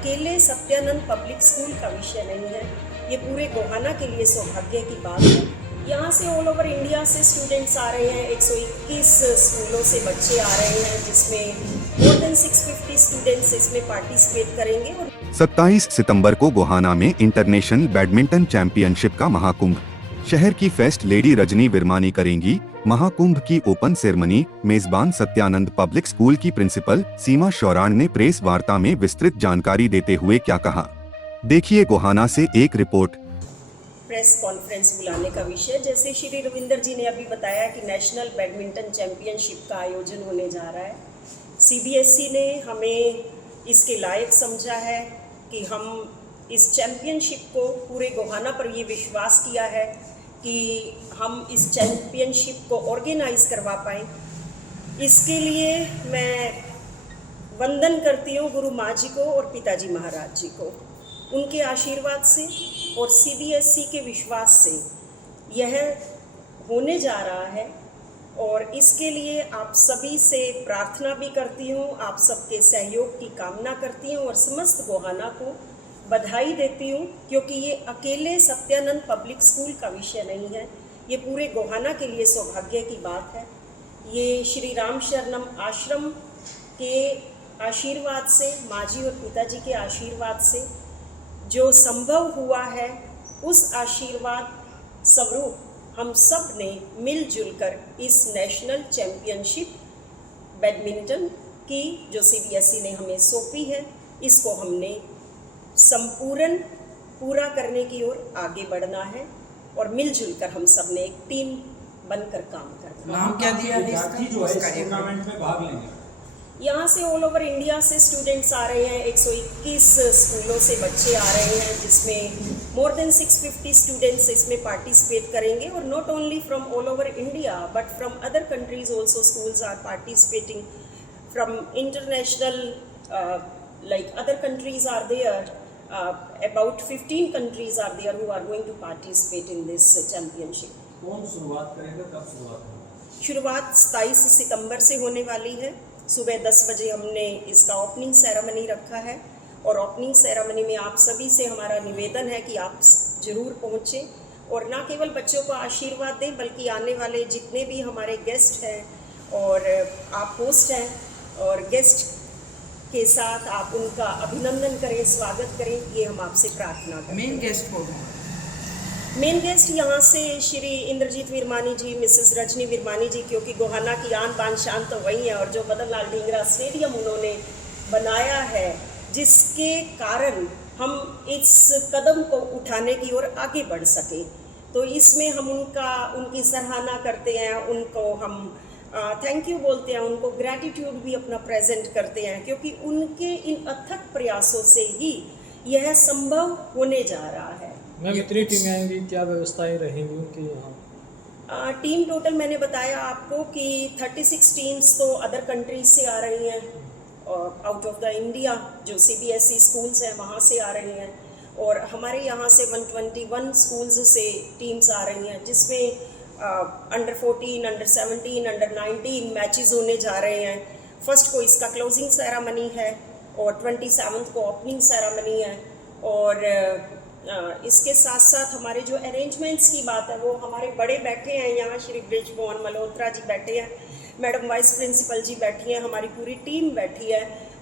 अकेले Satyanand public school का विषय नहीं है, ये पूरे गोहाना के लिए सौभाग्य की बात है। यहाँ से ऑल ओवर इंडिया से स्टूडेंट्स आ रहे हैं, 121 स्कूलों से बच्चे आ रहे हैं, जिसमें मोर देन 650 स्टूडेंट्स इसमें पार्टिसिपेट करेंगे। और 27 सितंबर को गोहाना में इंटरनेशनल बैडमिंटन चैंपियनशिप का महाकुंभ। शहर की फेस्ट लेडी रजनी विरमानी करेंगी महाकुंभ की ओपन सेरेमनी। मेजबान सत्यानंद पब्लिक स्कूल की प्रिंसिपल सीमा शौरान ने प्रेस वार्ता में विस्तृत जानकारी देते हुए क्या कहा, देखिए गोहाना से एक रिपोर्ट। प्रेस कॉन्फ्रेंस बुलाने का विषय, जैसे श्री रविंदर जी ने अभी बताया कि नेशनल बैडमिंटन चैंपियनशिप का आयोजन होने जा रहा है। सीबीएसई ने हमें इसके लायक समझा है कि हम इस चैंपियनशिप को पूरे गोहाना पर ये विश्वास किया है कि हम इस चैंपियनशिप को ऑर्गेनाइज करवा पाएँ। इसके लिए मैं वंदन करती हूँ गुरु माँ जी को और पिताजी महाराज जी को। उनके आशीर्वाद से और सीबीएसई के विश्वास से यह होने जा रहा है, और इसके लिए आप सभी से प्रार्थना भी करती हूँ, आप सबके सहयोग की कामना करती हूँ और समस्त गोहाना को बधाई देती हूँ, क्योंकि ये अकेले सत्यानंद पब्लिक स्कूल का विषय नहीं है, ये पूरे गोहाना के लिए सौभाग्य की बात है। ये श्री राम शरणम आश्रम के आशीर्वाद से, माँ जी और पिताजी के आशीर्वाद से जो संभव हुआ है, उस आशीर्वाद स्वरूप हम सब ने मिलजुल कर इस नेशनल चैंपियनशिप बैडमिंटन की जो सीबीएसई ने हमें सौंपी है, इसको हमने संपूर्ण पूरा करने की ओर आगे बढ़ना है और मिलजुल कर हम सब ने एक टीम बनकर काम करना है। नाम क्या दिया है इसका? टूर्नामेंट में भाग लेंगे। यहाँ से ऑल ओवर इंडिया से स्टूडेंट्स आ रहे हैं, 121 स्कूलों से बच्चे आ रहे हैं, जिसमें मोर देन 650 स्टूडेंट्स इसमें पार्टिसिपेट करेंगे। और not only from all over India but from other countries also schools are participating from international, like other countries are there, about 15 countries are there who are going to participate in this championship. कौन शुरुआत करेगा, कब शुरुआत होगी? शुरुआत 27 सितंबर से होने वाली है। सुबह 10 बजे हमने इसका ओपनिंग सेरेमनी रखा है, और ओपनिंग सेरेमनी में आप सभी से हमारा निवेदन है कि आप ज़रूर पहुँचें और ना केवल बच्चों को आशीर्वाद दें, बल्कि आने वाले जितने भी हमारे गेस्ट हैं और आप होस्ट हैं और गेस्ट के साथ आप उनका अभिनंदन करें, स्वागत करें, ये हम आपसे प्रार्थना करते हैं। मेन गेस्ट कौन है? मेन गेस्ट यहाँ से श्री इंद्रजीत विरमानी जी, मिसेस रजनी विरमानी जी, क्योंकि गोहाना की आन बान शान तो वही है, और जो मदन लाल ढींगरा स्टेडियम उन्होंने बनाया है, जिसके कारण हम इस कदम को उठाने की ओर आगे बढ़ सके, तो इसमें हम उनकी सराहना करते हैं, उनको हम थैंक यू बोलते हैं, उनको ग्रैटिट्यूड भी अपना प्रेजेंट करते हैं, क्योंकि उनके इन अथक प्रयासों से ही यह संभव होने जा रहा है। मैम, कितनी टीमें आएंगी, क्या व्यवस्थाएं रहेंगी उनकी यहाँ? टीम टोटल मैंने बताया आपको कि 36 टीम्स तो अदर कंट्रीज से आ रही हैं, और आउट ऑफ द इंडिया जो सीबीएसई स्कूल्स हैं वहाँ से आ रही हैं, और हमारे यहाँ से 121 स्कूल्स से टीम्स आ रही हैं, जिसमें अंडर 14, अंडर 17, अंडर 19 मैचेस होने जा रहे हैं। फर्स्ट को इसका क्लोजिंग सेरेमनी है और 27 को ओपनिंग सेरेमनी है, और इसके साथ साथ हमारे जो अरेंजमेंट्स की बात है, वो हमारे बड़े बैठे हैं यहाँ, श्री ब्रिजमोहन मल्होत्रा जी बैठे हैं, मैडम वाइस प्रिंसिपल जी बैठी हैं, हमारी पूरी टीम बैठी है,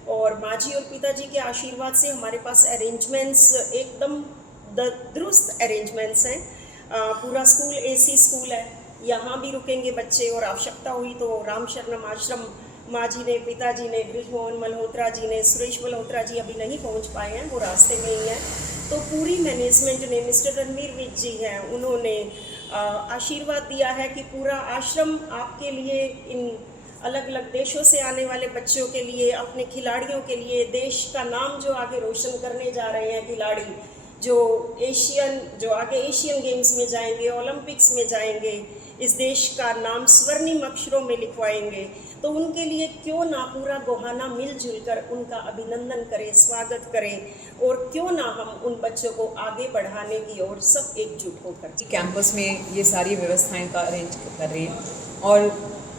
और माँ जी और पिताजी के आशीर्वाद से हमारे पास अरेंजमेंट्स एकदम दुरुस्त अरेंजमेंट्स हैं। पूरा स्कूल एसी स्कूल है, यहाँ भी रुकेंगे बच्चे, और आवश्यकता हुई तो राम शरणम आश्रम माँ जी ने, पिताजी ने, ब्रिजमोहन मल्होत्रा जी ने, सुरेश मल्होत्रा जी अभी नहीं पहुँच पाए हैं, वो रास्ते में ही हैं, तो पूरी मैनेजमेंट ने, मिस्टर रणवीर विज जी हैं, उन्होंने आशीर्वाद दिया है कि पूरा आश्रम आपके लिए, इन अलग अलग देशों से आने वाले बच्चों के लिए, अपने खिलाड़ियों के लिए, देश का नाम जो आगे रोशन करने जा रहे हैं खिलाड़ी, जो आगे एशियन गेम्स में जाएंगे, ओलंपिक्स में जाएंगे, इस देश का नाम स्वर्णिम अक्षरों में लिखवाएंगे, तो उनके लिए क्यों ना पूरा गोहाना मिलजुल कर उनका अभिनंदन करें, स्वागत करें, और क्यों ना हम उन बच्चों को आगे बढ़ाने की ओर सब एकजुट होकर कैंपस में ये सारी व्यवस्थाएं का अरेंज कर रही हैं। और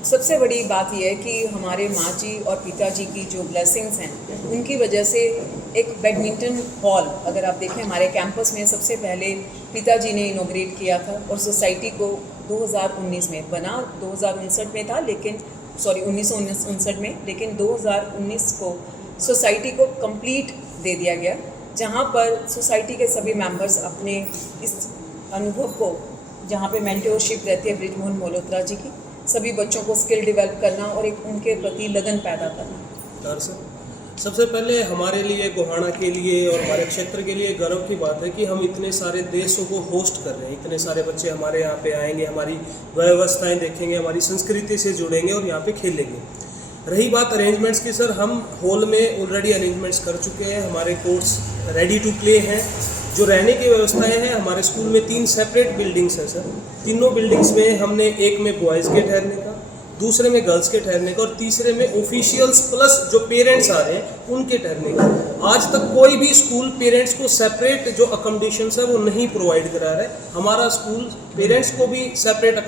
सबसे बड़ी बात यह है कि हमारे माँ जी और पिताजी की जो ब्लेसिंग्स हैं, उनकी वजह से एक बैडमिंटन हॉल अगर आप देखें हमारे कैंपस में सबसे पहले पिताजी ने इनॉग्रेट किया था और सोसाइटी को 2019 में बना, 2059 में था लेकिन 1959 में, लेकिन 2019 को सोसाइटी को कंप्लीट दे दिया गया, जहाँ पर सोसाइटी के सभी मेंबर्स अपने इस अनुभव को, जहाँ पे मेंटरशिप रहती है ब्रिजमोहन मल्होत्रा जी की, सभी बच्चों को स्किल डेवलप करना और एक उनके प्रति लगन पैदा करना। सर सबसे पहले हमारे लिए, गोहाना के लिए और हमारे क्षेत्र के लिए गर्व की बात है कि हम इतने सारे देशों को होस्ट कर रहे हैं। इतने सारे बच्चे हमारे यहाँ पे आएंगे, हमारी व्यवस्थाएं देखेंगे, हमारी संस्कृति से जुड़ेंगे और यहाँ पे खेलेंगे। रही बात अरेंजमेंट्स की, सर हम हॉल में ऑलरेडी अरेंजमेंट्स कर चुके हैं, हमारे कोर्ट्स रेडी टू प्ले हैं। जो रहने की व्यवस्थाएं हैं, हमारे स्कूल में 3 सेपरेट बिल्डिंग्स हैं सर। तीनों बिल्डिंग्स में हमने एक में बॉयज़ के ठहरने का, दूसरे में गर्ल्स के ठहरने का और तीसरे में ऑफिशियल्स प्लस जो पेरेंट्स आ रहे हैं उनके ठहरने का। आज तक कोई भी स्कूल पेरेंट्स को सेपरेट जो अकोमोडेशंस है वो नहीं प्रोवाइड करा रहा है। हमारा स्कूल पेरेंट्स को भी सेपरेट